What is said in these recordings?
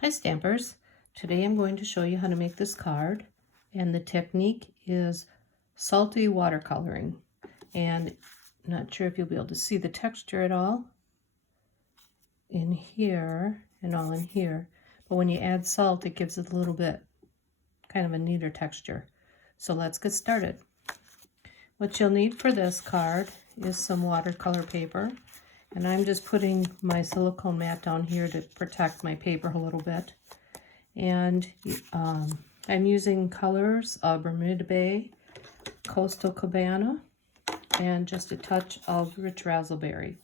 Hi Stampers! Today I'm going to show you how to make this card, and the technique is salty watercoloring. And I'm not sure if you'll be able to see the texture at all in here and all in here, but when you add salt it gives it a little bit kind of a neater texture. So let's get started. What you'll need for this card is some watercolor paper, and I'm just putting my silicone mat down here to protect my paper a little bit. And I'm using colors of Bermuda Bay, Coastal Cabana, and just a touch of rich raspberry.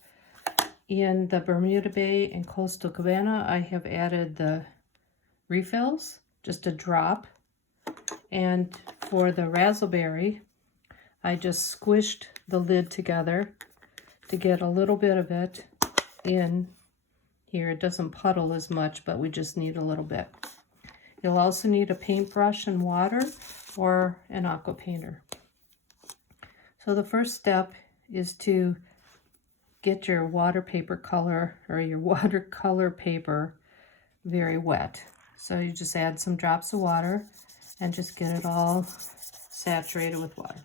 In the Bermuda Bay and Coastal Cabana, I have added the refills, just a drop. And for the raspberry, I just squished the lid together to get a little bit of it in here. It doesn't puddle as much, but we just need a little bit. You'll also need a paintbrush and water or an aqua painter. So the first step is to get your watercolor paper very wet. So you just add some drops of water and just get it all saturated with water.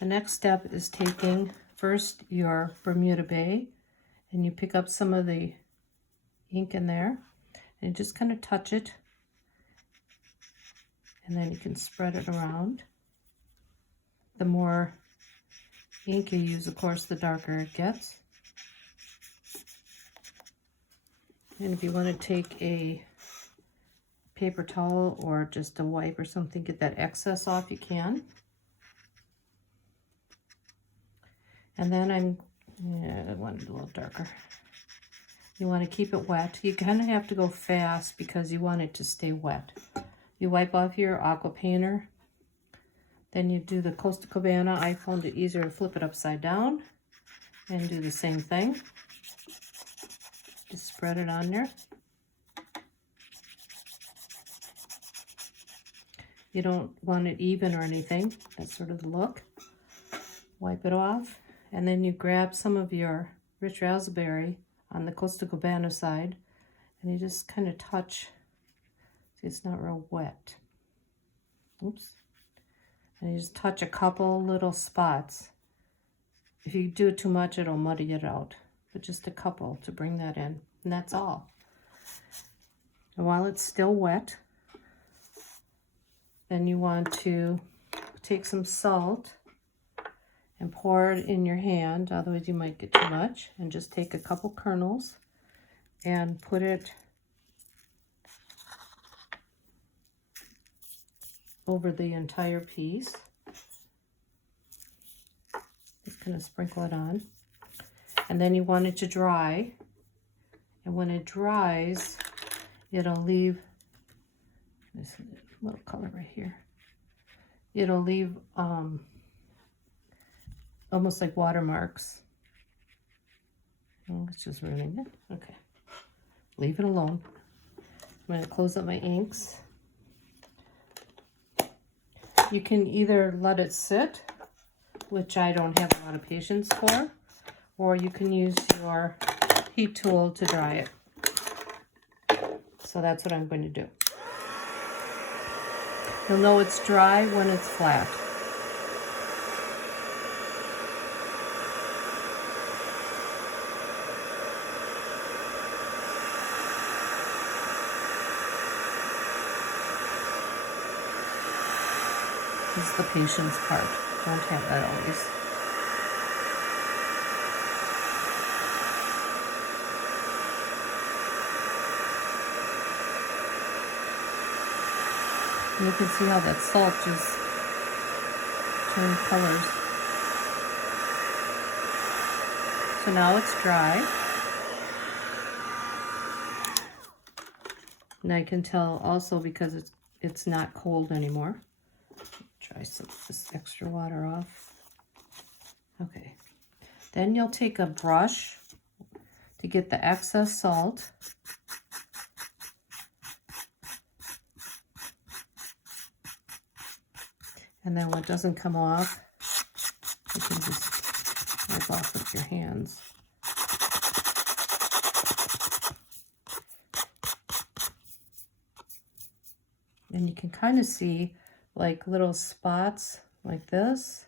The next step is taking first your Bermuda Bay, and you pick up some of the ink in there and you just kind of touch it, and then you can spread it around. The more ink you use, of course, the darker it gets. And if you want to take a paper towel or just a wipe or something, get that excess off, you can. And then I want it a little darker. You want to keep it wet. You kind of have to go fast because you want it to stay wet. You wipe off your aqua painter. Then you do the Coastal Cabana. I found it easier to flip it upside down and do the same thing. Just spread it on there. You don't want it even or anything. That's sort of the look. Wipe it off. And then you grab some of your rich raspberry on the Coastal Cabana side, and you just kind of touch. See, it's not real wet. Oops. And you just touch a couple little spots. If you do it too much, it'll muddy it out. But just a couple to bring that in. And that's all. And while it's still wet, then you want to take some salt and pour it in your hand, otherwise you might get too much, and just take a couple kernels and put it over the entire piece. Just kind of sprinkle it on. And then you want it to dry, and when it dries, it'll leave this little color right here. It'll leave almost like watermarks. Oh, it's just ruining it. Okay. Leave it alone. I'm going to close up my inks. You can either let it sit, which I don't have a lot of patience for, or you can use your heat tool to dry it. So that's what I'm going to do. You'll know it's dry when it's flat. This is the patience part. Don't have that always. And you can see how that salt just turned colors. So now it's dry. And I can tell also because it's not cold anymore. Try some of this extra water off. Okay. Then you'll take a brush to get the excess salt. And then what doesn't come off, you can just wipe off with your hands. And you can kind of see like little spots like this.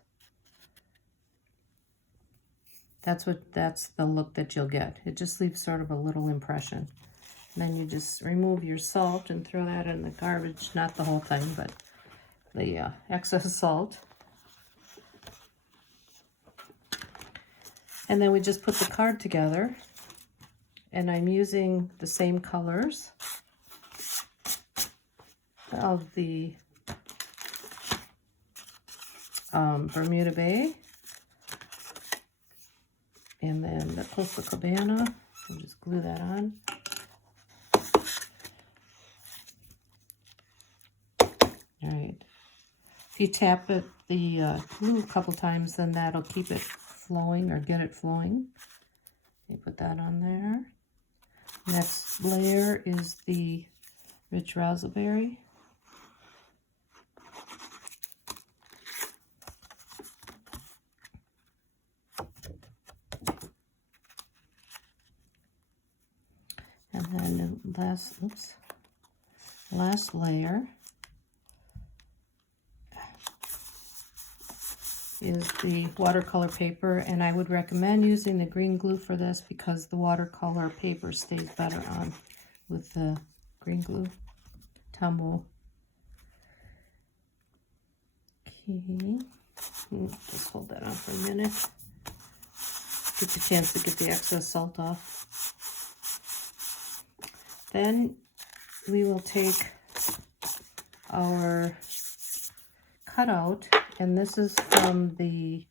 That's the look that you'll get. It just leaves sort of a little impression. And then you just remove your salt and throw that in the garbage. Not the whole thing, but the excess salt. And then we just put the card together. And I'm using the same colors of the Bermuda Bay. And then the Coastal Cabana. We'll just glue that on. Alright. If you tap it, the glue a couple times, then that'll keep it flowing or get it flowing. You put that on there. Next layer is the rich raspberry. And then the last layer is the watercolor paper, and I would recommend using the green glue for this because the watercolor paper stays better on with the green glue. Tombow. Okay, just hold that on for a minute. Get the chance to get the excess salt off. Then we will take our cutout, and this is from the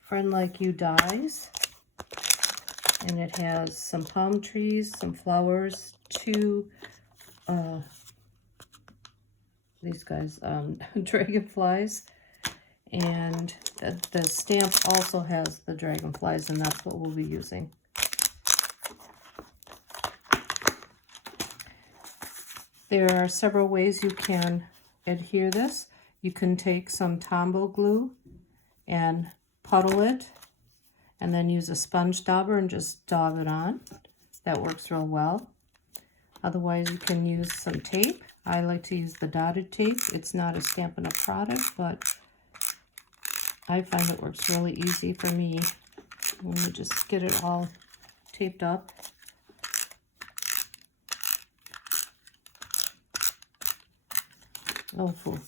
Friend Like You dies, and it has some palm trees, some flowers, two these guys dragonflies, and the stamp also has the dragonflies, and that's what we'll be using. There are several ways you can adhere this. You can take some Tombow glue and puddle it, and then use a sponge dauber and just daub it on. That works real well. Otherwise, you can use some tape. I like to use the dotted tape. It's not a Stampin' Up product, but I find it works really easy for me. When you just get it all taped up. Oh, cool.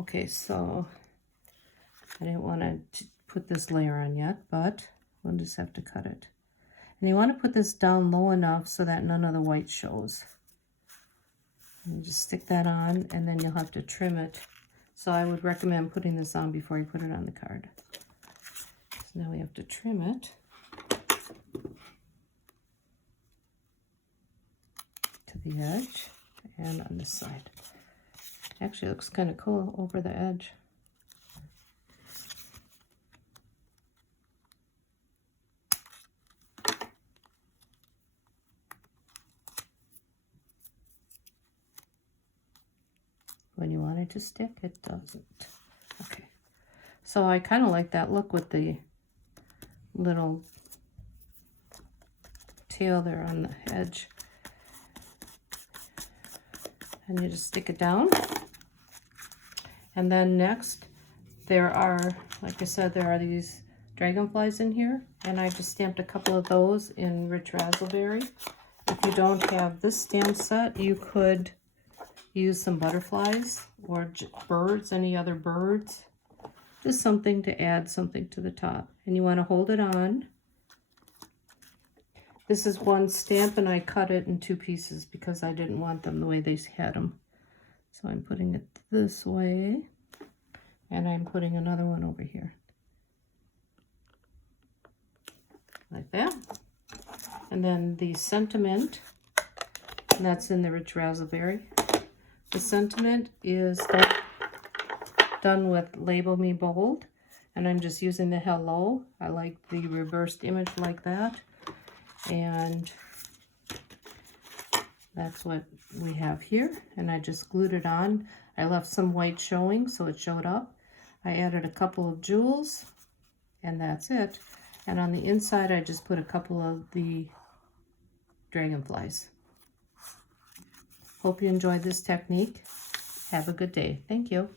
Okay, so I didn't want to put this layer on yet, but we'll just have to cut it. And you want to put this down low enough so that none of the white shows. And just stick that on, and then you'll have to trim it. So I would recommend putting this on before you put it on the card. So now we have to trim it to the edge and on this side. Actually, it looks kind of cool over the edge. When you want it to stick, it doesn't. Okay. So I kind of like that look with the little tail there on the edge. And you just stick it down. And then next, there are, like I said, there are these dragonflies in here. And I just stamped a couple of those in rich raspberry. If you don't have this stamp set, you could use some butterflies or birds, any other birds. Just something to add something to the top. And you want to hold it on. This is one stamp, and I cut it in two pieces because I didn't want them the way they had them. So I'm putting it this way, and I'm putting another one over here. Like that. And then the sentiment, that's in the rich raspberry. The sentiment is done with Label Me Bold, and I'm just using the hello. I like the reversed image like that. And that's what we have here, and I just glued it on. I left some white showing so it showed up. I added a couple of jewels, and that's it. And on the inside I just put a couple of the dragonflies. Hope you enjoyed this technique. Have a good day. Thank you.